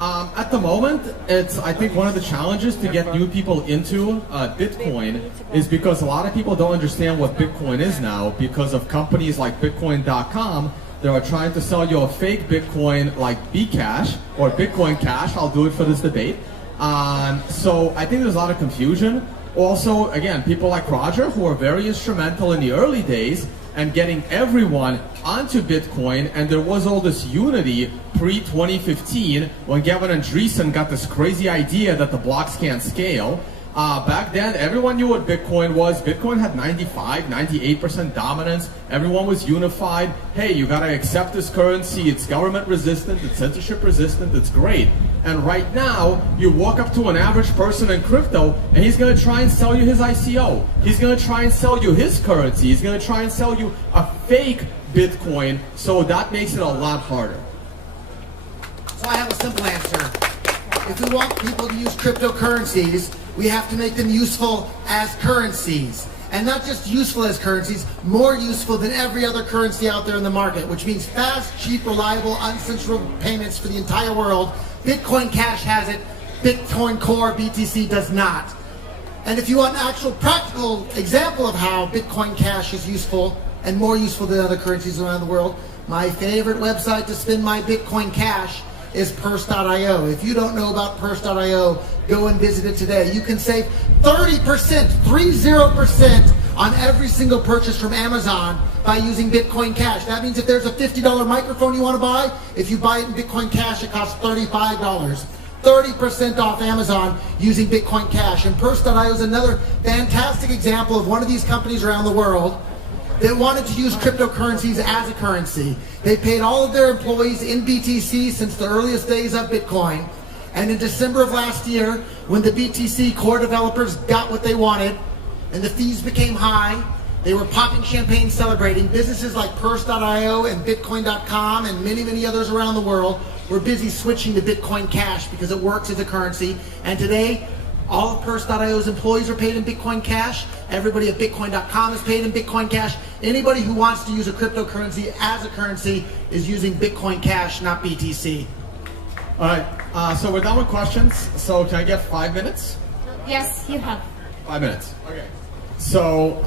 At the moment, it's, I think one of the challenges to get new people into Bitcoin is because a lot of people don't understand what Bitcoin is now because of companies like Bitcoin.com that are trying to sell you a fake Bitcoin like Bcash or Bitcoin Cash. I'll do it for this debate. So I think there's a lot of confusion. Also, again, people like Roger who are very instrumental in the early days and getting everyone onto Bitcoin, and there was all this unity pre-2015 when Gavin Andreessen got this crazy idea that the blocks can't scale. Back then, everyone knew what Bitcoin was. Bitcoin had 95, 98% dominance. Everyone was unified. Hey, you gotta accept this currency. It's government resistant, it's censorship resistant, it's great. And right now, you walk up to an average person in crypto and he's gonna try and sell you his ICO. He's gonna try and sell you his currency. He's gonna try and sell you a fake Bitcoin. So that makes it a lot harder. So I have a simple answer. If we want people to use cryptocurrencies, we have to make them useful as currencies. And not just useful as currencies, more useful than every other currency out there in the market, which means fast, cheap, reliable, uncensorable payments for the entire world. Bitcoin Cash has it, Bitcoin Core, BTC does not. And if you want an actual practical example of how Bitcoin Cash is useful and more useful than other currencies around the world, my favorite website to spend my Bitcoin Cash is purse.io. If you don't know about purse.io, go and visit it today. You can save 30%, 30% on every single purchase from Amazon by using Bitcoin Cash. That means if there's a $50 microphone you want to buy, if you buy it in Bitcoin Cash, it costs $35. 30% off Amazon using Bitcoin Cash. And purse.io is another fantastic example of one of these companies around the world that wanted to use cryptocurrencies as a currency. They paid all of their employees in BTC since the earliest days of Bitcoin. And in December of last year, when the BTC core developers got what they wanted and the fees became high, they were popping champagne celebrating. Businesses like purse.io and bitcoin.com and many, many others around the world were busy switching to Bitcoin Cash because it works as a currency. And today, all of purse.io's employees are paid in Bitcoin Cash. Everybody at bitcoin.com is paid in Bitcoin Cash. Anybody who wants to use a cryptocurrency as a currency is using Bitcoin Cash, not BTC. All right, so we're done with questions. So can I get 5 minutes? Yes, you have. 5 minutes. Okay. So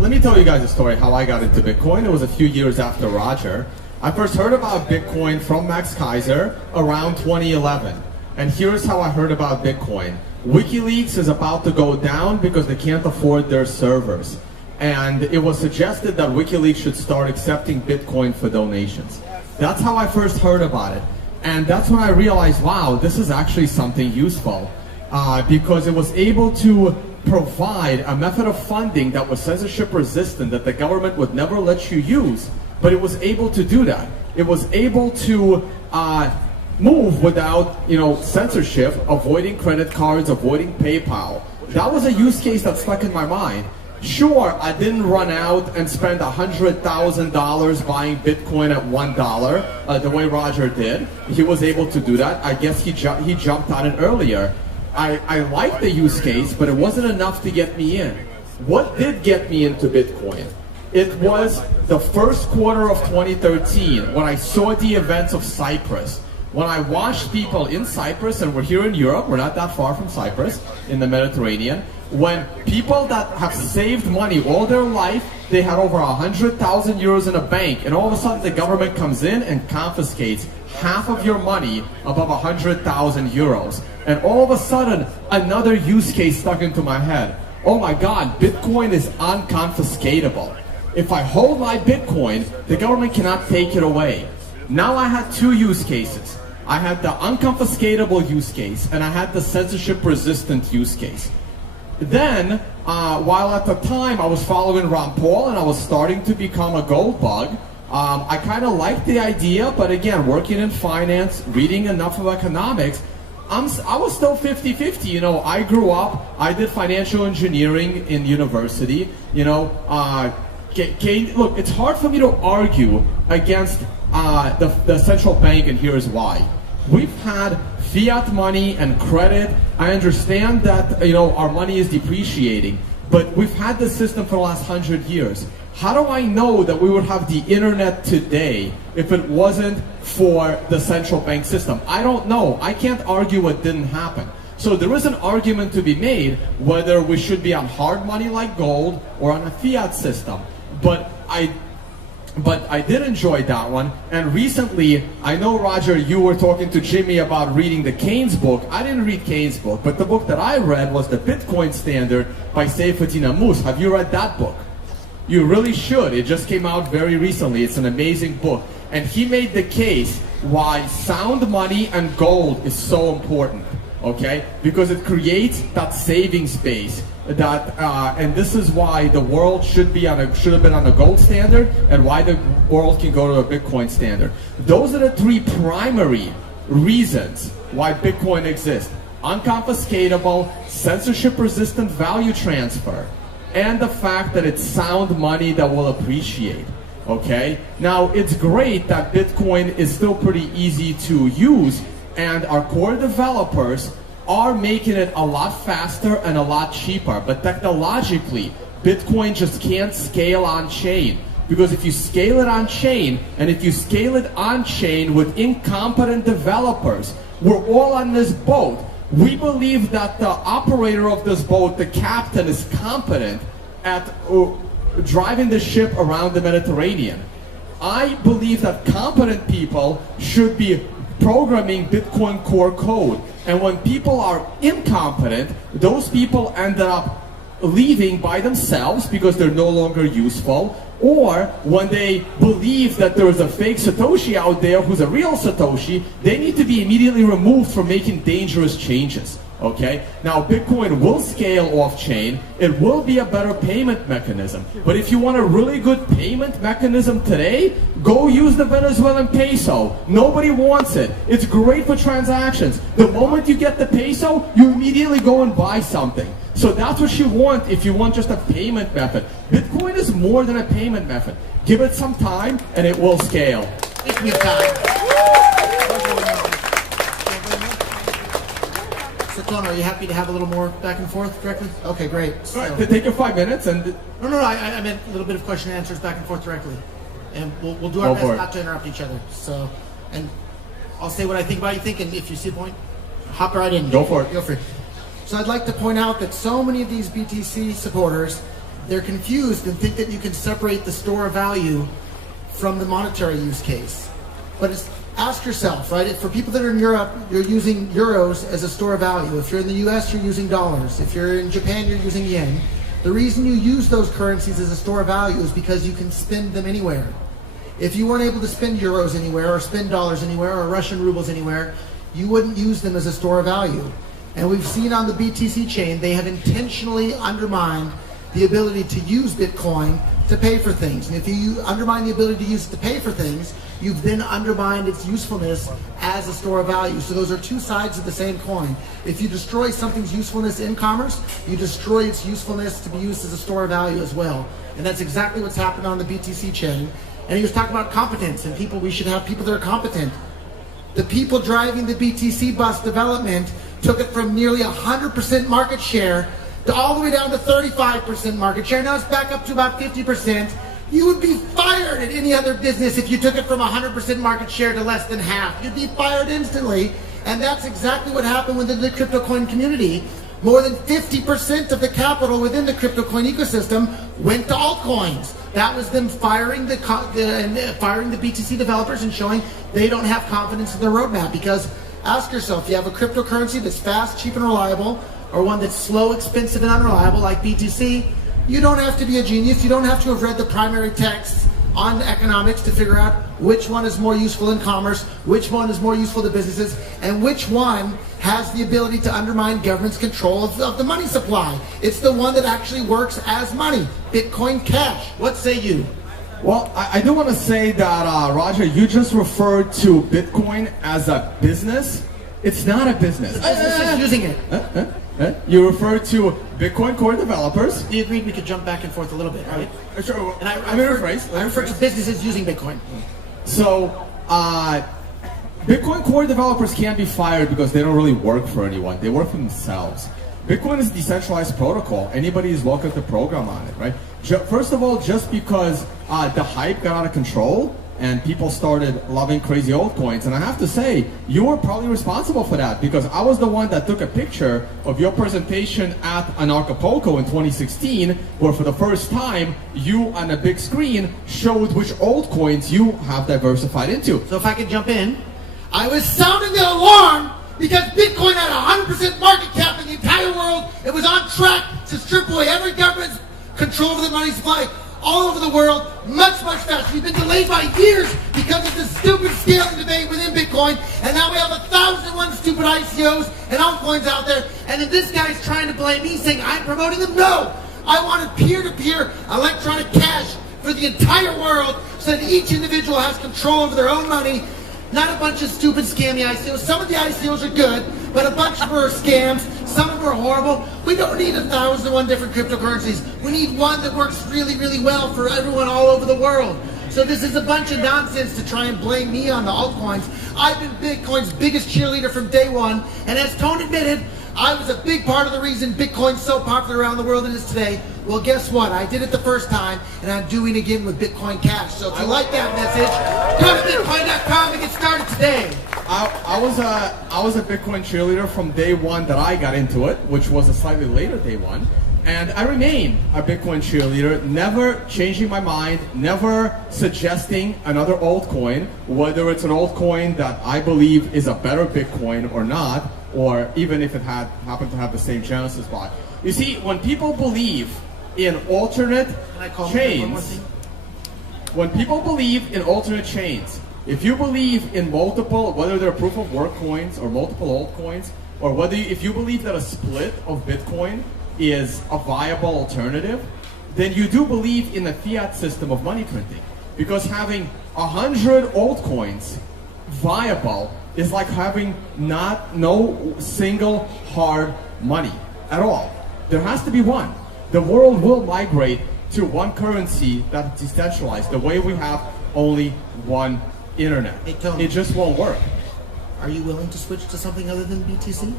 let me tell you guys a story how I got into Bitcoin. It was a few years after Roger. I first heard about Bitcoin from Max Kaiser around 2011. And here's how I heard about Bitcoin. WikiLeaks is about to go down because they can't afford their servers. And it was suggested that WikiLeaks should start accepting Bitcoin for donations. That's how I first heard about it. And that's when I realized, wow, this is actually something useful. Because it was able to provide a method of funding that was censorship resistant, that the government would never let you use. But it was able to do that. It was able to move without, censorship, avoiding credit cards, avoiding PayPal. That was a use case that stuck in my mind. Sure, I didn't run out and spend $100,000 buying Bitcoin at $1 the way Roger did. He was able to do that. I guess he jumped on it earlier. I liked the use case, but it wasn't enough to get me in. What did get me into Bitcoin? It was the first quarter of 2013 when I saw the events of Cyprus. When I watched people in Cyprus, and we're here in Europe, we're not that far from Cyprus, in the Mediterranean, when people that have saved money all their life, they had over 100,000 euros in a bank, and all of a sudden the government comes in and confiscates half of your money above 100,000 euros. And all of a sudden, another use case stuck into my head. Oh my God, Bitcoin is unconfiscatable. If I hold my Bitcoin, the government cannot take it away. Now I had two use cases. I had the unconfiscatable use case, and I had the censorship-resistant use case. Then, while at the time I was following Ron Paul and I was starting to become a gold bug, I kind of liked the idea, but again, working in finance, reading enough of economics, I was still 50-50. I grew up, I did financial engineering in university. Look, it's hard for me to argue against the central bank, and here's why. We've had fiat money and credit. I understand that our money is depreciating, but we've had this system for the last 100 years. How do I know that we would have the internet today if it wasn't for the central bank system? I don't know. I can't argue what didn't happen. So there is an argument to be made whether we should be on hard money like gold or on a fiat system. But I did enjoy that one. And recently, I know, Roger, you were talking to Jimmy about reading the Keynes book. I didn't read Keynes' book, but the book that I read was The Bitcoin Standard by Seyfuddin Ammous. Have you read that book? You really should. It just came out very recently. It's an amazing book. And he made the case why sound money and gold is so important, okay? Because it creates that savings base that, and this is why the world should have been on a gold standard and why the world can go to a Bitcoin standard. Those are the three primary reasons why Bitcoin exists. Unconfiscatable, censorship-resistant value transfer, and the fact that it's sound money that will appreciate, okay? Now, it's great that Bitcoin is still pretty easy to use, and our core developers are making it a lot faster and a lot cheaper, but technologically, Bitcoin just can't scale on-chain. Because if you scale it on-chain, and if you scale it on-chain with incompetent developers, we're all on this boat. We believe that the operator of this boat, the captain, is competent at driving the ship around the Mediterranean. I believe that competent people should be programming Bitcoin core code. And when people are incompetent, those people end up leaving by themselves because they're no longer useful, or when they believe that there is a fake Satoshi out there who's a real Satoshi, they need to be immediately removed from making dangerous changes, okay? Now, Bitcoin will scale off-chain. It will be a better payment mechanism. But if you want a really good payment mechanism today, go use the Venezuelan peso. Nobody wants it. It's great for transactions. The moment you get the peso, you immediately go and buy something. So that's what you want if you want just a payment method. Bitcoin is more than a payment method. Give it some time and it will scale. Give me time. So, Tono, are you happy to have a little more back and forth directly? Okay, great. All right, take your 5 minutes and... No, I meant a little bit of question and answers back and forth directly. And we'll do our best not to interrupt each other. So, and I'll say what I think about you think, and if you see a point, hop right in. Go for it. Feel free. So I'd like to point out that so many of these BTC supporters, they're confused and think that you can separate the store of value from the monetary use case. But ask yourself, right? For people that are in Europe, you're using euros as a store of value. If you're in the US, you're using dollars. If you're in Japan, you're using yen. The reason you use those currencies as a store of value is because you can spend them anywhere. If you weren't able to spend euros anywhere or spend dollars anywhere or Russian rubles anywhere, you wouldn't use them as a store of value. And we've seen on the BTC chain, they have intentionally undermined the ability to use Bitcoin to pay for things. And if you undermine the ability to use it to pay for things, you've then undermined its usefulness as a store of value. So those are two sides of the same coin. If you destroy something's usefulness in commerce, you destroy its usefulness to be used as a store of value as well. And that's exactly what's happened on the BTC chain. And he was talking about competence and people, we should have people that are competent. The people driving the BTC bus development took it from nearly 100% market share to all the way down to 35% market share. Now it's back up to about 50%. You would be fired at any other business if you took it from 100% market share to less than half. You'd be fired instantly. And that's exactly what happened within the crypto coin community. More than 50% of the capital within the crypto coin ecosystem went to altcoins. That was them firing the BTC developers and showing they don't have confidence in their roadmap. Because ask yourself, you have a cryptocurrency that's fast, cheap, and reliable, or one that's slow, expensive, and unreliable like BTC, you don't have to be a genius. You don't have to have read the primary texts on economics to figure out which one is more useful in commerce, which one is more useful to businesses, and which one has the ability to undermine government's control of the money supply. It's the one that actually works as money, Bitcoin Cash. What say you? Well, I do want to say that, Roger, you just referred to Bitcoin as a business. It's not a business. The business is using it. You referred to Bitcoin core developers. We agreed we could jump back and forth a little bit, right? Sure. And I refer to businesses using Bitcoin. So, Bitcoin core developers can't be fired because they don't really work for anyone. They work for themselves. Bitcoin is a decentralized protocol. Anybody is welcome to program on it, right? First of all, just because the hype got out of control and people started loving crazy altcoins, and I have to say, you were probably responsible for that, because I was the one that took a picture of your presentation at Anarchapulco in 2016, where for the first time, you on a big screen showed which altcoins you have diversified into. So if I could jump in, I was sounding the alarm because Bitcoin had 100% market cap in the entire world. It was on track to strip away every government's control over the money supply all over the world, much, much faster. We've been delayed by years because of this stupid scaling debate within Bitcoin, and now we have 1,001 stupid ICOs and altcoins out there, and then this guy's trying to blame me, saying I'm promoting them. No! I wanted peer-to-peer electronic cash for the entire world so that each individual has control over their own money, not a bunch of stupid scammy ICOs. Some of the ICOs are good, but a bunch of them are scams. Some of them are horrible. We don't need 1,001 different cryptocurrencies. We need one that works really, really well for everyone all over the world. So this is a bunch of nonsense to try and blame me on the altcoins. I've been Bitcoin's biggest cheerleader from day one, and as Tone admitted, I was a big part of the reason Bitcoin's so popular around the world it is today. Well, guess what? I did it the first time, and I'm doing it again with Bitcoin Cash. So if you like that message, go to bitcoin.com and get started today. I was a Bitcoin cheerleader from day one that I got into it, which was a slightly later day one. And I remain a Bitcoin cheerleader, never changing my mind, never suggesting another altcoin, whether it's an altcoin that I believe is a better Bitcoin or not, or even if it happened to have the same genesis block. You see, when people believe in alternate chains, if you believe in multiple, whether they're proof of work coins or multiple altcoins, or if you believe that a split of Bitcoin is a viable alternative, then you do believe in the fiat system of money printing. Because having 100 altcoins viable is like having no single hard money at all. There has to be one. The world will migrate to one currency that's decentralized, the way we have only one internet. Hey, Tony, it just won't work. Are you willing to switch to something other than BTC?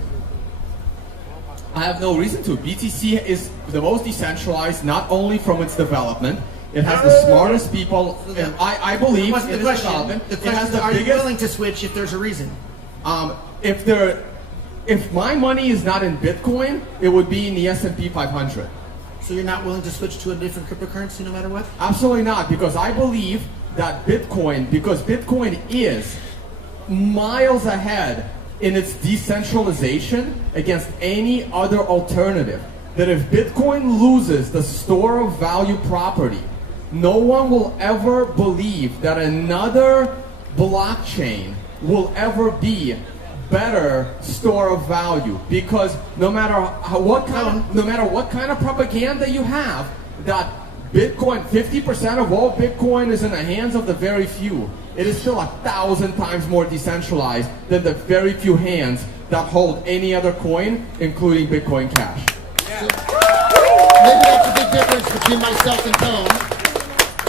I have no reason to. BTC is the most decentralized, not only from its development. It has the smartest people, and I believe in its development. The question is, are you willing to switch if there's a reason? If my money is not in Bitcoin, it would be in the S&P 500. So you're not willing to switch to a different cryptocurrency no matter what? Absolutely not, because I believe that because Bitcoin is miles ahead in its decentralization against any other alternative, that if Bitcoin loses the store of value property, no one will ever believe that another blockchain will ever be better store of value, because no matter what kind of propaganda you have, that Bitcoin, 50% of all Bitcoin is in the hands of the very few. It is still 1,000 times more decentralized than the very few hands that hold any other coin, including Bitcoin Cash. Yeah. Maybe that's a big difference between myself and Tone.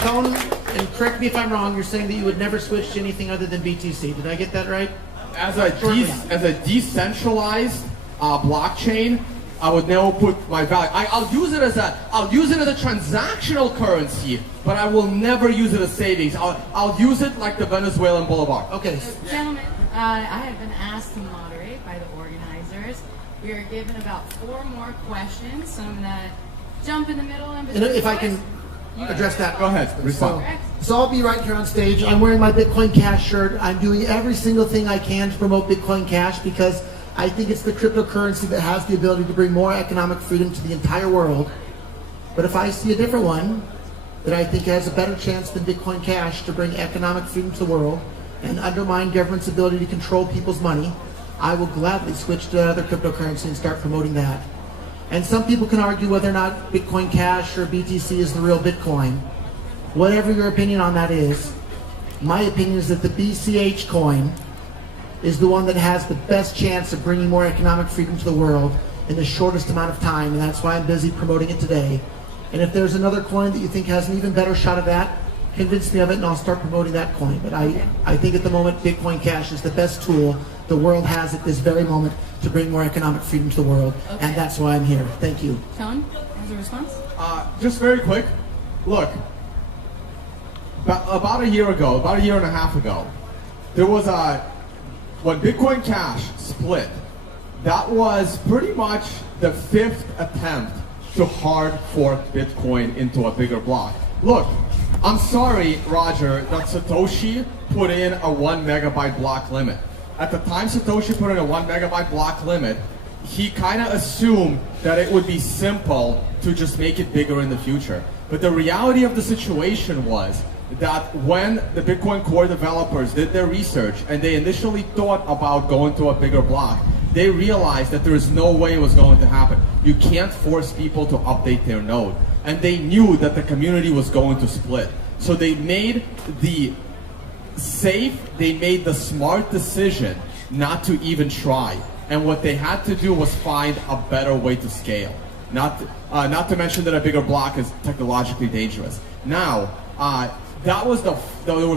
Tone, and correct me if I'm wrong, you're saying that you would never switch to anything other than BTC. Did I get that right? As a decentralized blockchain, I would never put my value. I'll use it as a transactional currency, but I will never use it as savings. I'll use it like the Venezuelan Bolivar. Okay. Gentlemen, I have been asked to moderate by the organizers. We are given about 4 more questions, so I'm gonna jump in the middle and if I can address that. Go ahead, respond. So I'll be right here on stage. I'm wearing my Bitcoin Cash shirt. I'm doing every single thing I can to promote Bitcoin Cash because I think it's the cryptocurrency that has the ability to bring more economic freedom to the entire world. But if I see a different one that I think has a better chance than Bitcoin Cash to bring economic freedom to the world and undermine government's ability to control people's money, I will gladly switch to another cryptocurrency and start promoting that. And some people can argue whether or not Bitcoin Cash or BTC is the real Bitcoin. Whatever your opinion on that is, my opinion is that the BCH coin is the one that has the best chance of bringing more economic freedom to the world in the shortest amount of time, and that's why I'm busy promoting it today. And if there's another coin that you think has an even better shot at that, convince me of it and I'll start promoting that coin. But I think at the moment Bitcoin Cash is the best tool, the world has at this very moment to bring more economic freedom to the world. Okay. And that's why I'm here. Thank you. Tone, as a response? Just very quick. Look, about a year and a half ago, there was when Bitcoin Cash split, that was pretty much the 5th attempt to hard fork Bitcoin into a bigger block. Look, I'm sorry, Roger, that Satoshi put in a 1 megabyte block limit. At the time Satoshi put in a 1 megabyte block limit, he kind of assumed that it would be simple to just make it bigger in the future. But the reality of the situation was that when the Bitcoin core developers did their research and they initially thought about going to a bigger block, they realized that there is no way it was going to happen. You can't force people to update their node. And they knew that the community was going to split. So they made the smart decision not to even try. And what they had to do was find a better way to scale. Not to mention that a bigger block is technologically dangerous. Now, there was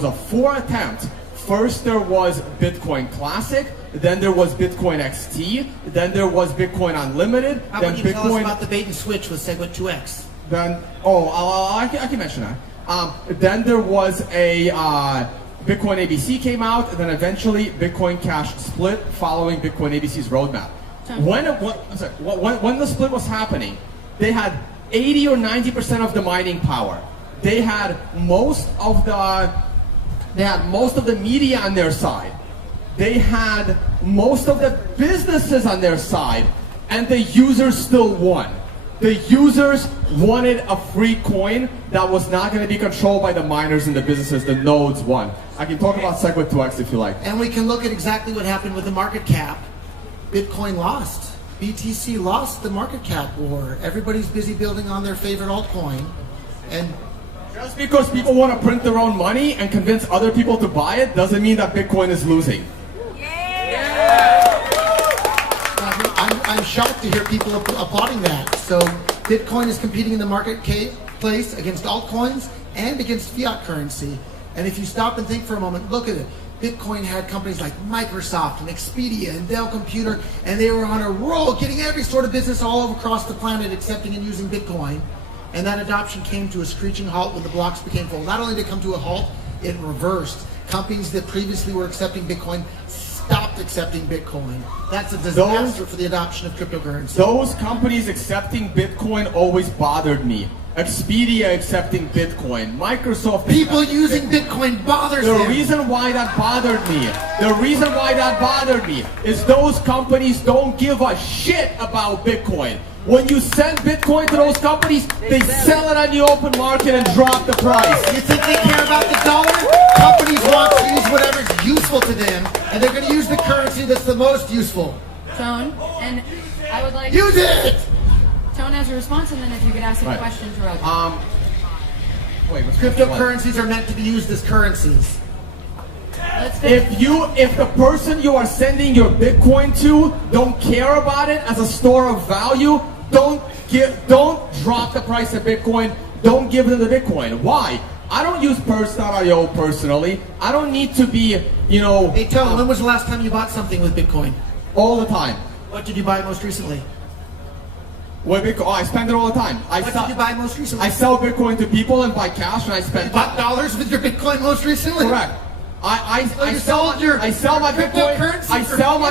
a 4 attempt. First there was Bitcoin Classic, then there was Bitcoin XT, then there was Bitcoin Unlimited. How then about you tell Bitcoin, us about the bait and switch with Segwit 2X? Then, I can mention that. Then there was a Bitcoin ABC came out, and then eventually Bitcoin Cash split following Bitcoin ABC's roadmap. When the split was happening, they had 80 or 90% of the mining power. They had most of the media on their side. They had most of the businesses on their side, and the users still won. The users wanted a free coin that was not going to be controlled by the miners and the businesses. The nodes won. I can talk about Segwit 2X if you like. And we can look at exactly what happened with the market cap. Bitcoin lost. BTC lost the market cap war. Everybody's busy building on their favorite altcoin. And just because people want to print their own money and convince other people to buy it doesn't mean that Bitcoin is losing. I'm shocked to hear people applauding that. So Bitcoin is competing in the marketplace against altcoins and against fiat currency. And if you stop and think for a moment, look at it. Bitcoin had companies like Microsoft and Expedia and Dell Computer, and they were on a roll getting every sort of business all across the planet accepting and using Bitcoin. And that adoption came to a screeching halt when the blocks became full. Not only did it come to a halt, it reversed. Companies that previously were accepting Bitcoin stopped accepting Bitcoin. That's a disaster for the adoption of cryptocurrency. Those companies accepting Bitcoin always bothered me. Expedia accepting Bitcoin, Microsoft. People using Bitcoin bothers them. The reason why that bothered me is those companies don't give a shit about Bitcoin. When you send Bitcoin to those companies, they sell it on the open market and drop the price. You think they care about the dollar? Companies want to use whatever's useful to them, and they're going to use the currency that's the most useful. Tone, and I would like... Use it! Tone has a response, and then if you could ask any questions, Roger. Cryptocurrencies are meant to be used as currencies. If the person you are sending your Bitcoin to don't care about it as a store of value, don't drop the price of Bitcoin. Don't give them the Bitcoin. Why? I don't use Purse.io personally. I don't need to be, Hey, Tone, when was the last time you bought something with Bitcoin? All the time. What did you buy most recently? I spend it all the time. What did you buy most recently? I sell Bitcoin to people and buy cash, and I spend. You bought dollars with your Bitcoin most recently? Correct. I sell my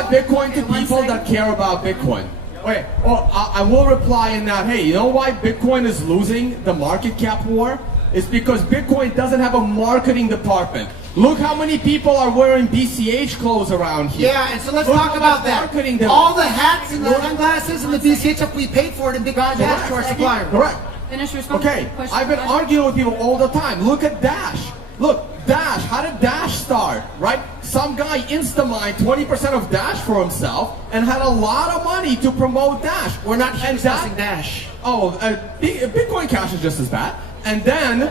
Bitcoin to people that care about Bitcoin. Okay. Well, I will reply in that. Hey, you know why Bitcoin is losing the market cap war? It's because Bitcoin doesn't have a marketing department. Look how many people are wearing BCH clothes around here. Yeah, and so let's talk about that. All the hats and the sunglasses and the BCH stuff, we paid for it in Bitcoin Cash to our supplier. Correct. Finish response. Okay, I've been arguing with people all the time. Look at Dash. Look, Dash. How did Dash start? Right? Some guy Instamined 20% of Dash for himself and had a lot of money to promote Dash. We're not discussing Dash. Oh, Bitcoin Cash is just as bad. And then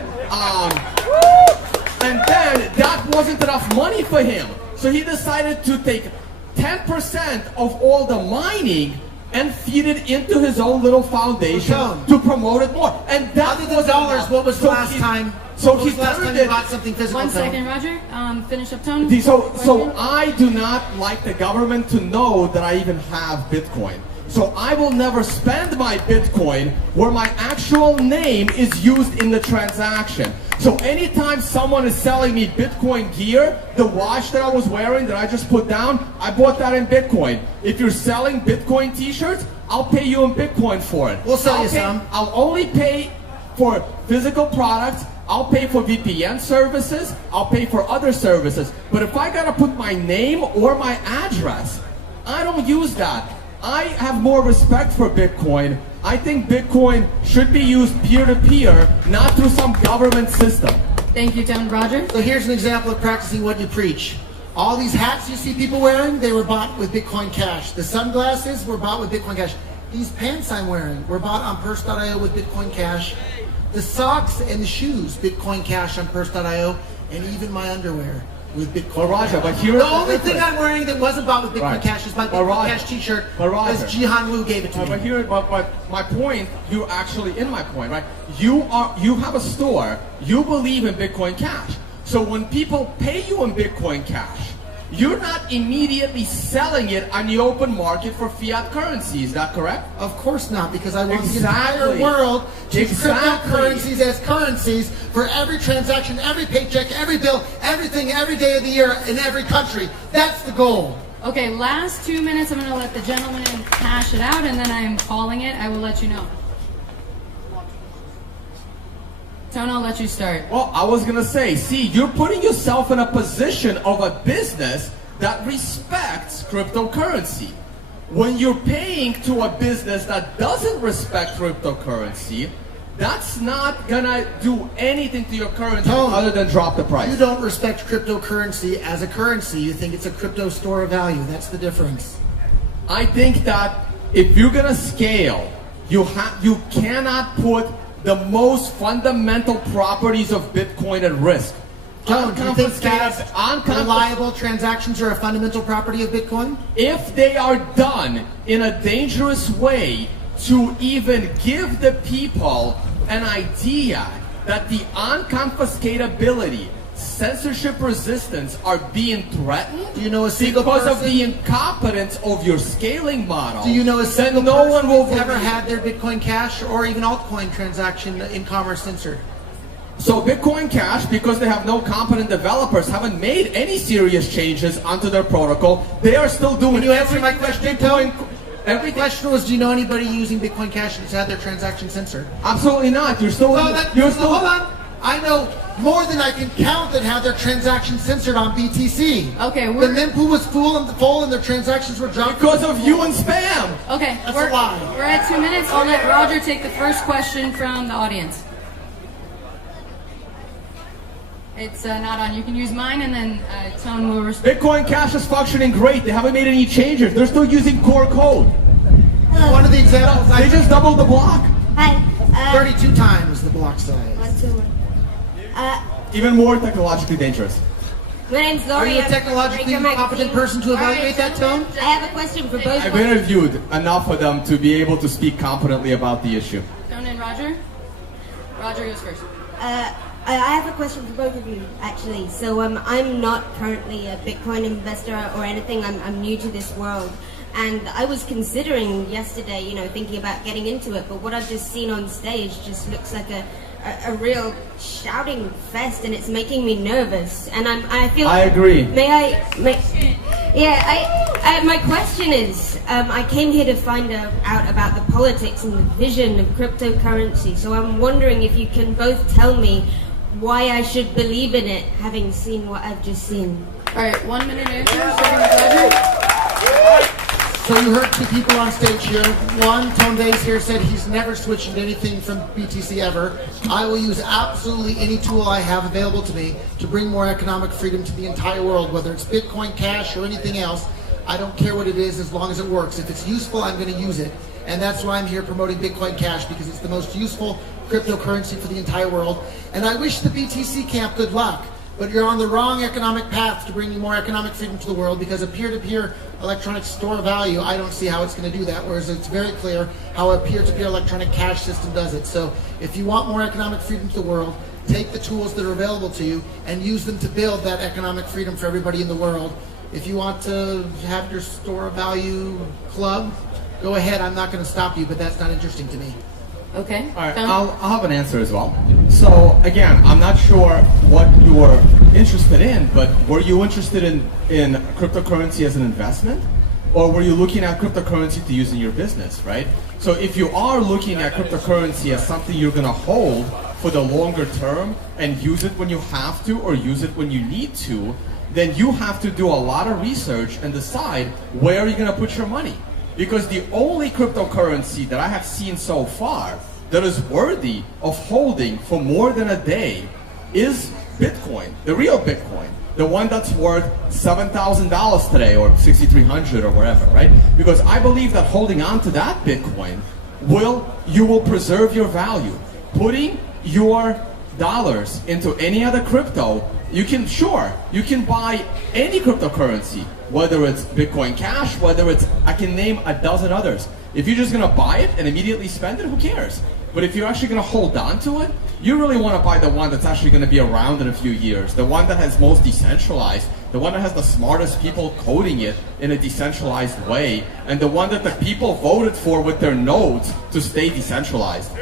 that wasn't enough money for him. So he decided to take 10% of all the mining and feed it into his own little foundation to promote it more. And that other than dollars, what was the last time So When he was the last time turned you it. bought something physical? One Tone? second, Roger. Finish up, Tone. So I do not like the government to know that I even have Bitcoin. So I will never spend my Bitcoin where my actual name is used in the transaction. So anytime someone is selling me Bitcoin gear, the watch that I was wearing that I just put down, I bought that in Bitcoin. If you're selling Bitcoin t-shirts, I'll pay you in Bitcoin for it. We'll sell you some. I'll only pay for physical products. I'll pay for VPN services. I'll pay for other services. But if I gotta put my name or my address, I don't use that. I have more respect for Bitcoin. I think Bitcoin should be used peer-to-peer, not through some government system. Thank you, Tone. Roger. So here's an example of practicing what you preach. All these hats you see people wearing, they were bought with Bitcoin Cash. The sunglasses were bought with Bitcoin Cash. These pants I'm wearing were bought on Purse.io with Bitcoin Cash. The socks and the shoes, Bitcoin Cash on Purse.io, and even my underwear with Bitcoin. Well, Roger, but here the only thing I'm wearing that wasn't bought with Bitcoin Right. Cash is my But Bitcoin Roger- Cash T-shirt, but Roger- because Jihan Wu gave it to me. But my point, you're actually in my point, right? You have a store. You believe in Bitcoin Cash. So when people pay you in Bitcoin Cash, you're not immediately selling it on the open market for fiat currency. Is that correct? Of course not, because I want the Exactly. entire world to use Exactly. cryptocurrencies as currencies for every transaction, every paycheck, every bill, everything, every day of the year in every country. That's the goal. Okay, last 2 minutes. I'm going to let the gentleman hash it out, and then I am calling it. I will let you know. Tone, I'll let you start. Well, I was gonna say, see, you're putting yourself in a position of a business that respects cryptocurrency. When you're paying to a business that doesn't respect cryptocurrency, that's not gonna do anything to your currency Tone, other than drop the price. You don't respect cryptocurrency as a currency. You think it's a crypto store of value. That's the difference. I think that if you're gonna scale, you cannot put the most fundamental properties of Bitcoin at risk. Tone, do you think fast, Unconfiscated- reliable transactions are a fundamental property of Bitcoin? if they are done in a dangerous way to even give the people an idea that the unconfiscatability, censorship resistance are being threatened Do you know a single because of person? the incompetence of your scaling model, Do you know a single then no one person will who's ever believe. had their Bitcoin Cash or even altcoin transaction in commerce censored? So Bitcoin Cash, because they have no competent developers, haven't made any serious changes onto their protocol. They are still doing. Can you answer my everything question, that Bitcoin. Tone? The Everything. question was, do you know anybody using Bitcoin Cash that's had their transaction censored? Absolutely not. You're still. You're still. Hold on. I know more than I can count that had their transactions censored on BTC. Okay, The we're mempool was full and their transactions were dropped. Because of you and spam. okay. That's we're, a lie. we're at 2 minutes. I'll let Roger take the first question from the audience. It's not on. You can use mine, and then Tone will respond. Bitcoin Cash is functioning great. They haven't made any changes. They're still using core code. One of the examples They just doubled the block. Hi. 32 times the block size. 1, 2, 1. Even more technologically dangerous. My name's Are Laurie. you a I'm technologically from Breaker competent Magazine. person to evaluate that, Tone? I have a question for both I've of you. interviewed enough of them to be able to speak competently about the issue. Tone and Roger. Roger goes first. I have a question for both of you, actually. So I'm not currently a Bitcoin investor or anything. I'm new to this world. And I was considering yesterday, thinking about getting into it. But what I've just seen on stage just looks like a real shouting fest, and it's making me nervous. And I feel. I agree. My question is, I came here to find out about the politics and the vision of cryptocurrency. So I'm wondering if you can both tell me why I should believe in it, having seen what I've just seen. All right, 1 minute answer. Starting with Roger. So you heard two people on stage here. One, Tone Vays here, said he's never switched to anything from BTC ever. I will use absolutely any tool I have available to me to bring more economic freedom to the entire world, whether it's Bitcoin Cash or anything else. I don't care what it is as long as it works. If it's useful, I'm going to use it. And that's why I'm here promoting Bitcoin Cash, because it's the most useful cryptocurrency for the entire world. And I wish the BTC camp good luck. But you're on the wrong economic path to bringing more economic freedom to the world, because a peer-to-peer electronic store of value, I don't see how it's going to do that, whereas it's very clear how a peer-to-peer electronic cash system does it. So if you want more economic freedom to the world, take the tools that are available to you and use them to build that economic freedom for everybody in the world. If you want to have your store of value club, go ahead. I'm not going to stop you, but that's not interesting to me. Okay. All right, I'll have an answer as well. So again, I'm not sure what you were interested in, but were you interested in cryptocurrency as an investment? Or were you looking at cryptocurrency to use in your business, right? So if you are looking at cryptocurrency as something you're going to hold for the longer term and use it when you have to or use it when you need to, then you have to do a lot of research and decide where you're going to put your money. Because the only cryptocurrency that I have seen so far that is worthy of holding for more than a day is Bitcoin, the real Bitcoin. The one that's worth $7,000 today or $6,300 or wherever, right? Because I believe that holding on to that Bitcoin you will preserve your value. Putting your dollars into any other crypto, you can buy any cryptocurrency, whether it's Bitcoin Cash, whether it's, I can name a dozen others. If you're just gonna buy it and immediately spend it, who cares? But if you're actually gonna hold on to it, you really wanna buy the one that's actually gonna be around in a few years, the one that has most decentralized, the one that has the smartest people coding it in a decentralized way, and the one that the people voted for with their nodes to stay decentralized.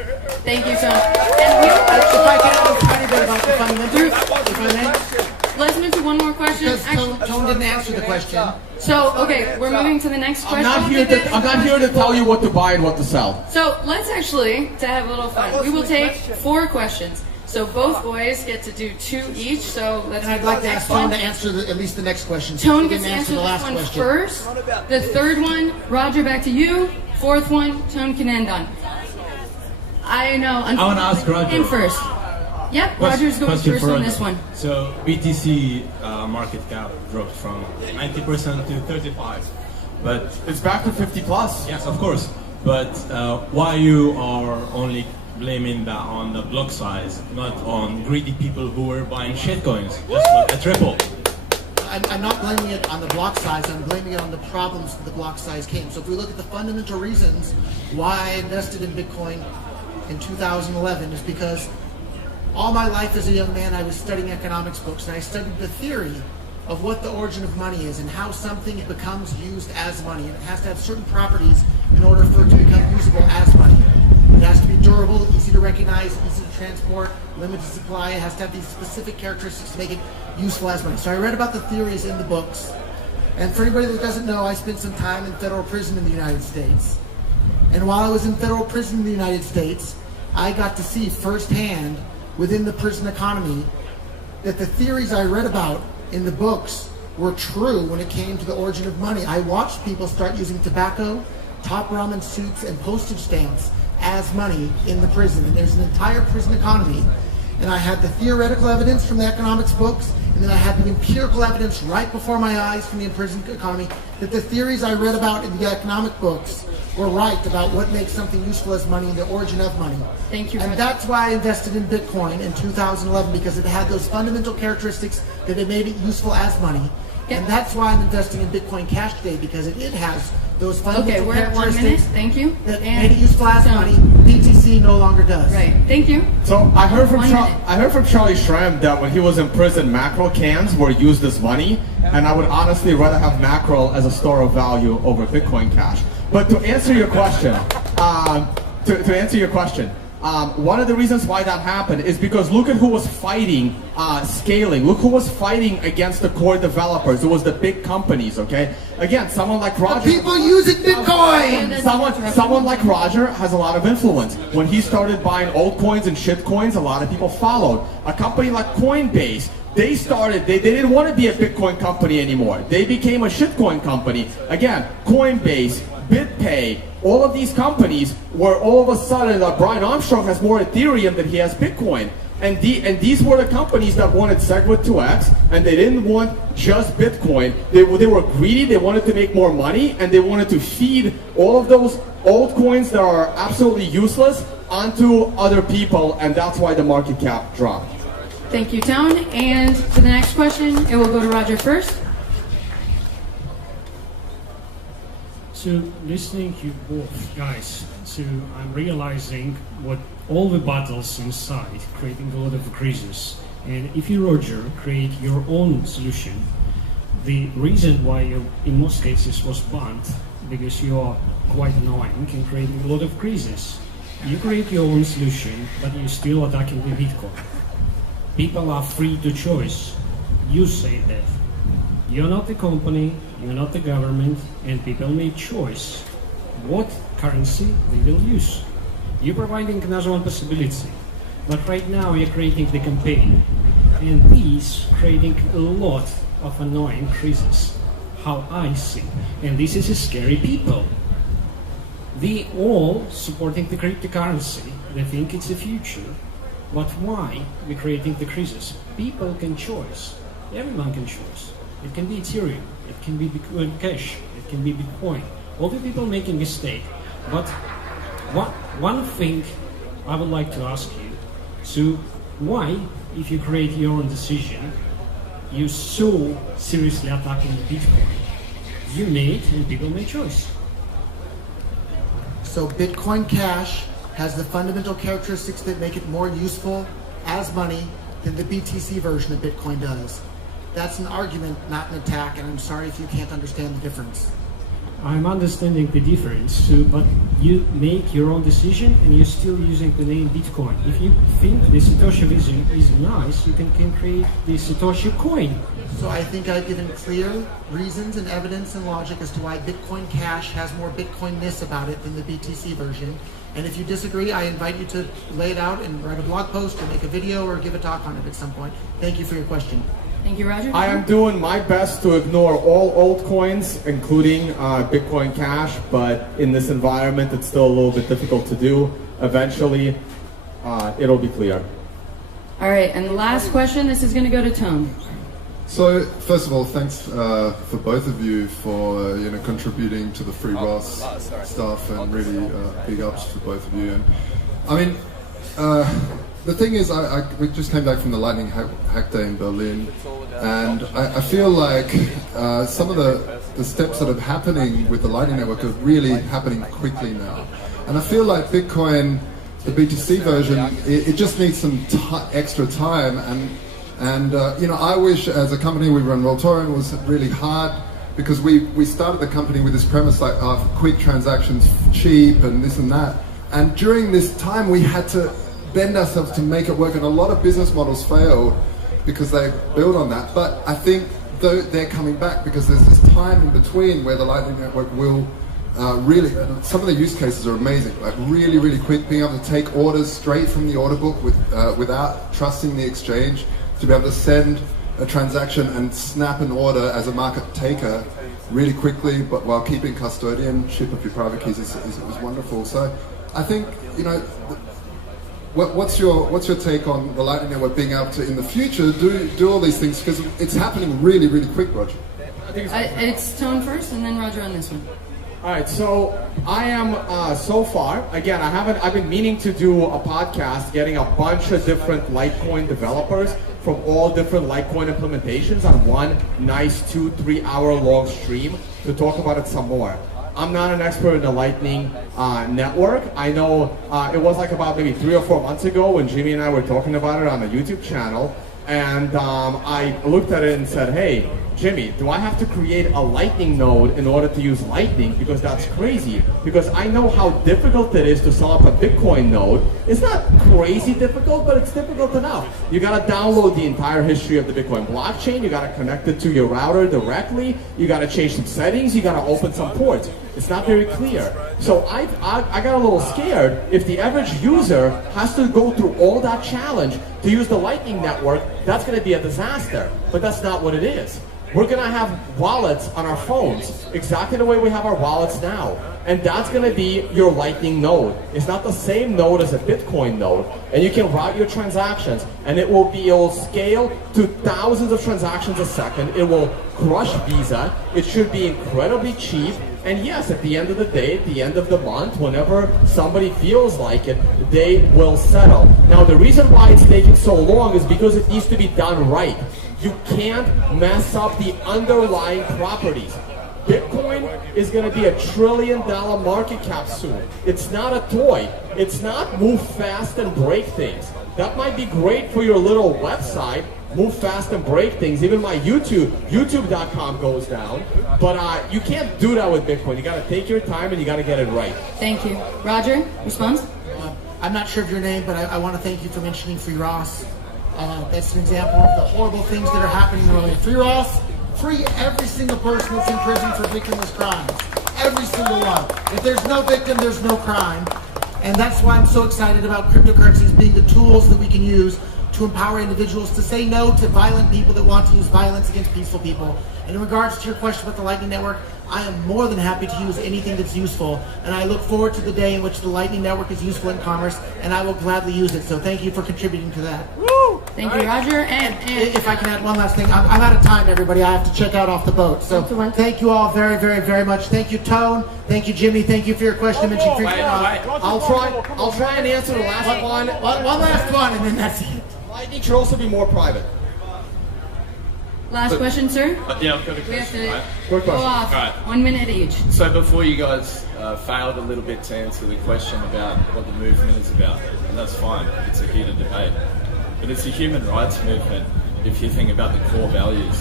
Thank you, Tom. If I can add a tiny bit about the fundamentals, if I may. Let's move to one more question. Because Tone didn't answer the question. So, okay, we're moving to the next question. I'm not here to tell you what to buy and what to sell. So let's actually, to have a little fun, we will take 4 questions. So both boys get to do 2 each. So let's. And I'd like to ask Tone to answer at least the next question. Tone gets to answer this one first. The 3rd one, Roger, back to you. 4th one, Tone can end on. I know. I want to ask Roger. Him first. Yep, Roger's going first on this one. So BTC market cap dropped from 90% to 35%, but it's back to 50 plus. Yes, of course. But why you are only blaming that on the block size, not on greedy people who were buying shitcoins, just like a triple? I'm not blaming it on the block size, I'm blaming it on the problems that the block size came. So if we look at the fundamental reasons why I invested in Bitcoin in 2011 is because all my life as a young man I was studying economics books, and I studied the theory of what the origin of money is and how something becomes used as money. And it has to have certain properties in order for it to become usable as money. It has to be durable, easy to recognize, easy to transport, limited supply. It has to have these specific characteristics to make it useful as money. So I read about the theories in the books. And for anybody that doesn't know, I spent some time in federal prison in the United States. And while I was in federal prison in the United States, I got to see firsthand within the prison economy that the theories I read about in the books were true when it came to the origin of money. I watched people start using tobacco, top ramen suits, and postage stamps as money in the prison. And there's an entire prison economy. And I had the theoretical evidence from the economics books, and then I had the empirical evidence right before my eyes from the prison economy that the theories I read about in the economic books were right about what makes something useful as money and the origin of money. Thank you. And that's why I invested in Bitcoin in 2011, because it had those fundamental characteristics that it made it useful as money. Yep. And that's why I'm investing in Bitcoin Cash today, because it has those fundamental we're at 1 minute. characteristics Thank you. that made it useful as money. BTC no longer does. Right. Thank you. So I heard from 1 minute. I heard from Charlie Shrem that when he was in prison, mackerel cans were used as money, and I would honestly rather have mackerel as a store of value over Bitcoin Cash. But to answer your question, one of the reasons why that happened is because look at who was fighting scaling. Look who was fighting against the core developers. It was the big companies, okay? Again, someone like Roger. The people using Bitcoin! Someone like Roger has a lot of influence. When he started buying altcoins and shitcoins, a lot of people followed. A company like Coinbase, they didn't want to be a Bitcoin company anymore. They became a shitcoin company. Again, Coinbase, BitPay, all of these companies where all of a sudden Brian Armstrong has more Ethereum than he has Bitcoin. And these were the companies that wanted SegWit2x, and they didn't want just Bitcoin. They were greedy, they wanted to make more money, and they wanted to feed all of those altcoins that are absolutely useless onto other people, and that's why the market cap dropped. Thank you, Tone. And for the next question, it will go to Roger first. So listening to you both guys, so I'm realizing what all the battles inside, creating a lot of crises. And if you, Roger, create your own solution, the reason why you, in most cases, was banned, because you are quite annoying and creating a lot of crises. You create your own solution, but you're still attacking the Bitcoin. People are free to choose. You say that. You're not the company, you're not the government, and people make choice what currency they will use. You're providing another one possibility, but right now you're creating the campaign, and this creating a lot of annoying crises, how I see. And this is a scary people. They all supporting the cryptocurrency, they think it's the future, but why we're creating the crisis? People can choose, everyone can choose. It can be Ethereum, it can be Bitcoin Cash, it can be Bitcoin. All the people making a mistake. But one thing I would like to ask you, so why, if you create your own decision, you so seriously attacking Bitcoin? You made and people made choice. So Bitcoin Cash has the fundamental characteristics that make it more useful as money than the BTC version of Bitcoin does. That's an argument, not an attack, and I'm sorry if you can't understand the difference. I'm understanding the difference, so, but you make your own decision and you're still using the name Bitcoin. If you think the Satoshi vision is nice, you can create the Satoshi coin. So I think I've given clear reasons and evidence and logic as to why Bitcoin Cash has more Bitcoin-ness about it than the BTC version. And if you disagree, I invite you to lay it out and write a blog post or make a video or give a talk on it at some point. Thank you for your question. Thank you, Roger. I am doing my best to ignore all altcoins, including Bitcoin Cash, but in this environment, it's still a little bit difficult to do. Eventually, it'll be clear. All right, and the last question, this is going to go to Tom. So, first of all, thanks for both of you for contributing to the free Ross stuff, and really big ups for both of you. And I mean, the thing is, we just came back from the Lightning Hack Day in Berlin, and I feel like some of the steps that are happening with the Lightning Network are really happening quickly now. And I feel like Bitcoin, the BTC version, it just needs some extra time. And I wish, as a company, we run Rolltorrent, was really hard, because we started the company with this premise like quick transactions, cheap, and this and that. And during this time, we had to bend ourselves to make it work, and a lot of business models fail because they build on that. But I think they're coming back, because there's this time in between where the Lightning Network will really, some of the use cases are amazing, like really, really quick, being able to take orders straight from the order book without trusting the exchange, to be able to send a transaction and snap an order as a market taker really quickly, but while keeping custodianship of your private keys is wonderful. So I think, what's your take on the Lightning Network being able to, in the future, do all these things, because it's happening really, really quick, Roger? It's Tom first, and then Roger on this one. All right, so I am so far, again, I've been meaning to do a podcast, getting a bunch of different Litecoin developers from all different Litecoin implementations on one nice 2-3 hour long stream to talk about it some more. I'm not an expert in the Lightning network. I know it was like about maybe 3 or 4 months ago when Jimmy and I were talking about it on the YouTube channel, and I looked at it and said, hey, Jimmy, do I have to create a Lightning node in order to use Lightning? Because that's crazy. Because I know how difficult it is to set up a Bitcoin node. It's not crazy difficult, but it's difficult enough. You gotta download the entire history of the Bitcoin blockchain. You gotta connect it to your router directly. You gotta change some settings. You gotta open some ports. It's not very clear. So I got a little scared. If the average user has to go through all that challenge to use the Lightning network, that's gonna be a disaster. But that's not what it is. We're gonna have wallets on our phones, exactly the way we have our wallets now. And that's gonna be your Lightning node. It's not the same node as a Bitcoin node. And you can route your transactions, and it will scale to thousands of transactions a second. It will crush Visa. It should be incredibly cheap. And yes, at the end of the day, at the end of the month, whenever somebody feels like it, they will settle. Now, the reason why it's taking so long is because it needs to be done right. You can't mess up the underlying properties. Bitcoin Bitcoin is going to be $1 trillion market cap soon. It's not a toy. It's not move fast and break things. That might be great for your little website, move fast and break things. Even my youtube.com goes down. But you can't do that with Bitcoin. You got to take your time and you got to get it right. Thank you. Roger, response? I'm not sure of your name, but I want to thank you for mentioning Free Ross. That's an example of the horrible things that are happening in the world. Free Ross, free every single person that's in prison for victimless crimes. Every single one. If there's no victim, there's no crime. And that's why I'm so excited about cryptocurrencies being the tools that we can use to empower individuals to say no to violent people that want to use violence against peaceful people. And in regards to your question about the Lightning Network, I am more than happy to use anything that's useful, and I look forward to the day in which the Lightning Network is useful in commerce, and I will gladly use it. So thank you for contributing to that. Woo! Thank you, Roger. And if I can add one last thing, I'm out of time, everybody. I have to check out off the boat. So thank you all very, very, very much. Thank you, Tone. Thank you, Jimmy. Thank you for your question. I'll try and answer the last one. One last one, and then that's it. Lightning should also be more private. Last question, sir? Yeah, I've got a We have question. to go off. Right. 1 minute each. So before you guys failed a little bit to answer the question about what the movement is about, and that's fine, it's a heated debate. But it's a human rights movement if you think about the core values.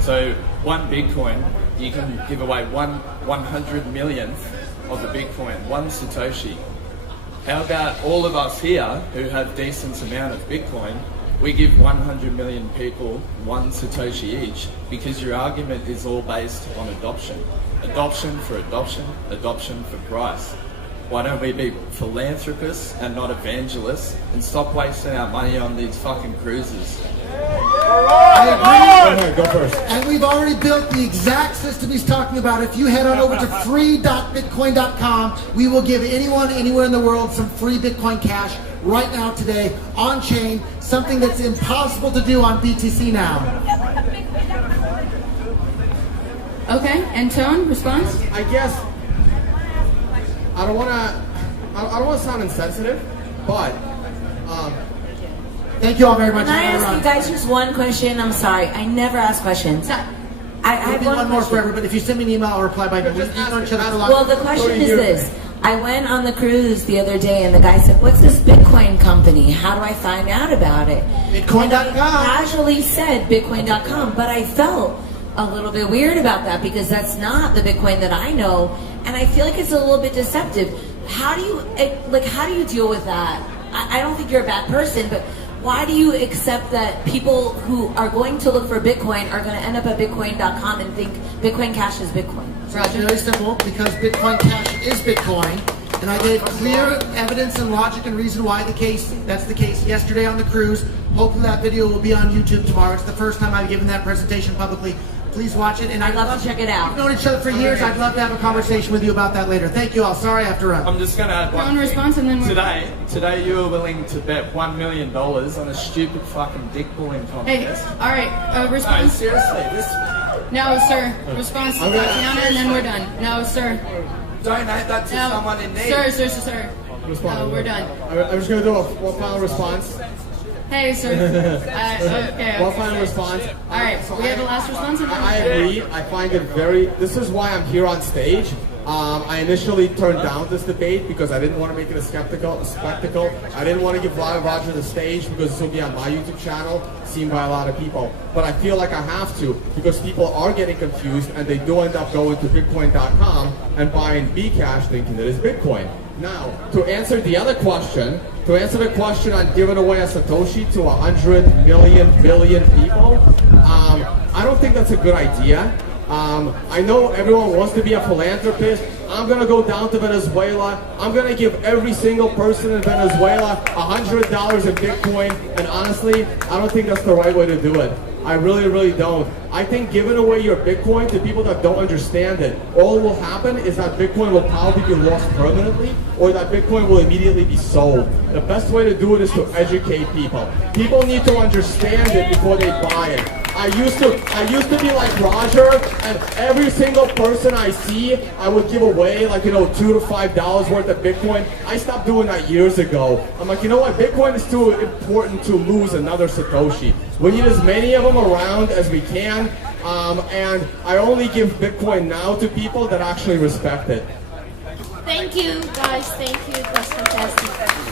So 1 Bitcoin, you can give away 1/100 millionth of a Bitcoin, 1 Satoshi. How about all of us here who have decent amount of Bitcoin, we give 100 million people 1 Satoshi each, because your argument is all based on adoption. Adoption for adoption, adoption for price. Why don't we be philanthropists and not evangelists and stop wasting our money on these fucking cruises? I agree. Go ahead, go first. And we've already built the exact system he's talking about. If you head on over to free.bitcoin.com, we will give anyone, anywhere in the world, some free Bitcoin Cash right now, today, on chain, something that's impossible to do on BTC now. Okay, and Tone, response? I guess I don't want to sound insensitive, but thank you all very much. Can I ask you guys just one question? I'm sorry, I never ask questions. I have one more for everybody. If you send me an email, I'll reply by email. Well, the question is this. I went on the cruise the other day and the guy said, what's this Bitcoin company? How do I find out about it? Bitcoin.com. And I casually said Bitcoin.com, but I felt a little bit weird about that because that's not the Bitcoin that I know, and I feel like it's a little bit deceptive. How do you deal with that? I don't think you're a bad person, but why do you accept that people who are going to look for Bitcoin are going to end up at Bitcoin.com and think Bitcoin Cash is Bitcoin? It's very simple, because Bitcoin Cash is Bitcoin, and I gave clear evidence and logic and reason why that's the case yesterday on the cruise. Hopefully that video will be on YouTube tomorrow. It's the first time I've given that presentation publicly. Please watch it, and I'd love to check it out. We've known each other for years. I'd love to have a conversation with you about that later. Thank you all. Sorry I have to run. I'm just going to add one thing. Response, and then Today you were willing to bet $1 million on a stupid fucking dick pulling contest. Hey, all right, response. No, seriously, this. No, sir. Response to Tatiana, and then we're done. No, sir. Donate that to someone in need. Sir. No, we're done. I'm just going to do one final response. Hey, sir. Okay. One final response. All right, we have the last response. I agree. I find it this is why I'm here on stage. I initially turned down this debate because I didn't want to make it a spectacle. I didn't want to give Roger the stage because this will be on my YouTube channel, seen by a lot of people. But I feel like I have to, because people are getting confused and they do end up going to Bitcoin.com and buying Bcash thinking that it's Bitcoin. Now, to answer the other question, on giving away a Satoshi to 100 billion people, I don't think that's a good idea. I know everyone wants to be a philanthropist. I'm going to go down to Venezuela. I'm going to give every single person in Venezuela $100 in Bitcoin. And honestly, I don't think that's the right way to do it. I really, really don't. I think giving away your Bitcoin to people that don't understand it, all will happen is that Bitcoin will probably be lost permanently, or that Bitcoin will immediately be sold. The best way to do it is to educate people. People need to understand it before they buy it. I used to be like Roger, and every single person I see, I would give away like, $2 to $5 worth of Bitcoin. I stopped doing that years ago. I'm like, you know what? Bitcoin is too important to lose another Satoshi. We need as many of them around as we can. And I only give Bitcoin now to people that actually respect it. Thank you, guys. Thank you. It was fantastic.